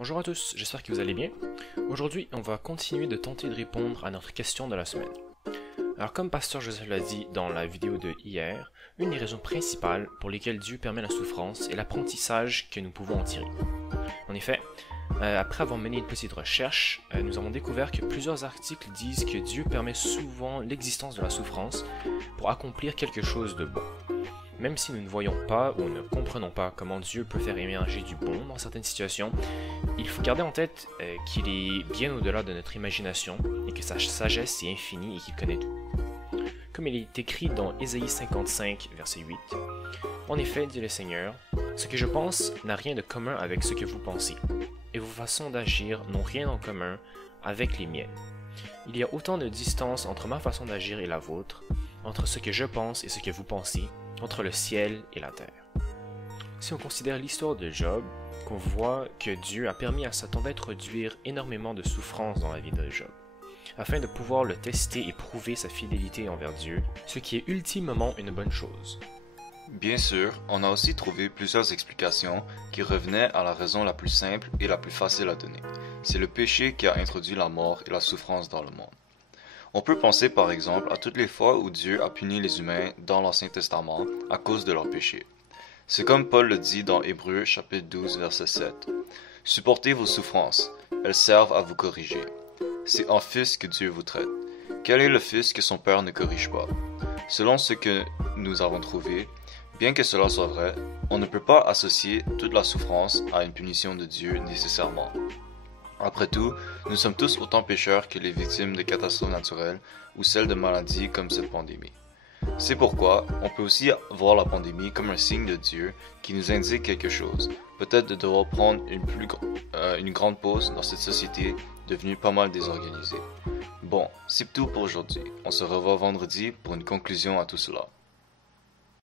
Bonjour à tous, j'espère que vous allez bien. Aujourd'hui, on va continuer de tenter de répondre à notre question de la semaine. Alors comme Pasteur Joseph l'a dit dans la vidéo de hier, une des raisons principales pour lesquelles Dieu permet la souffrance est l'apprentissage que nous pouvons en tirer. En effet, après avoir mené une petite recherche, nous avons découvert que plusieurs articles disent que Dieu permet souvent l'existence de la souffrance pour accomplir quelque chose de bon. Même si nous ne voyons pas ou ne comprenons pas comment Dieu peut faire émerger du bon dans certaines situations, il faut garder en tête qu'il est bien au-delà de notre imagination et que sa sagesse est infinie et qu'il connaît tout. Comme il est écrit dans Ésaïe 55, verset 8, « En effet, dit le Seigneur, ce que je pense n'a rien de commun avec ce que vous pensez, et vos façons d'agir n'ont rien en commun avec les miennes. Il y a autant de distance entre ma façon d'agir et la vôtre, entre ce que je pense et ce que vous pensez, entre le ciel et la terre. » Si on considère l'histoire de Job, qu'on voit que Dieu a permis à Satan d'introduire énormément de souffrance dans la vie de Job, afin de pouvoir le tester et prouver sa fidélité envers Dieu, ce qui est ultimement une bonne chose. Bien sûr, on a aussi trouvé plusieurs explications qui revenaient à la raison la plus simple et la plus facile à donner. C'est le péché qui a introduit la mort et la souffrance dans le monde. On peut penser par exemple à toutes les fois où Dieu a puni les humains dans l'Ancien Testament à cause de leurs péchés. C'est comme Paul le dit dans Hébreux chapitre 12 verset 7. « Supportez vos souffrances, elles servent à vous corriger. C'est en fils que Dieu vous traite. Quel est le fils que son père ne corrige pas? Selon ce que nous avons trouvé, bien que cela soit vrai, on ne peut pas associer toute la souffrance à une punition de Dieu nécessairement. Après tout, nous sommes tous autant pécheurs que les victimes de catastrophes naturelles ou celles de maladies comme cette pandémie. C'est pourquoi on peut aussi voir la pandémie comme un signe de Dieu qui nous indique quelque chose, peut-être de devoir prendre une grande pause dans cette société devenue pas mal désorganisée. Bon, c'est tout pour aujourd'hui. On se revoit vendredi pour une conclusion à tout cela.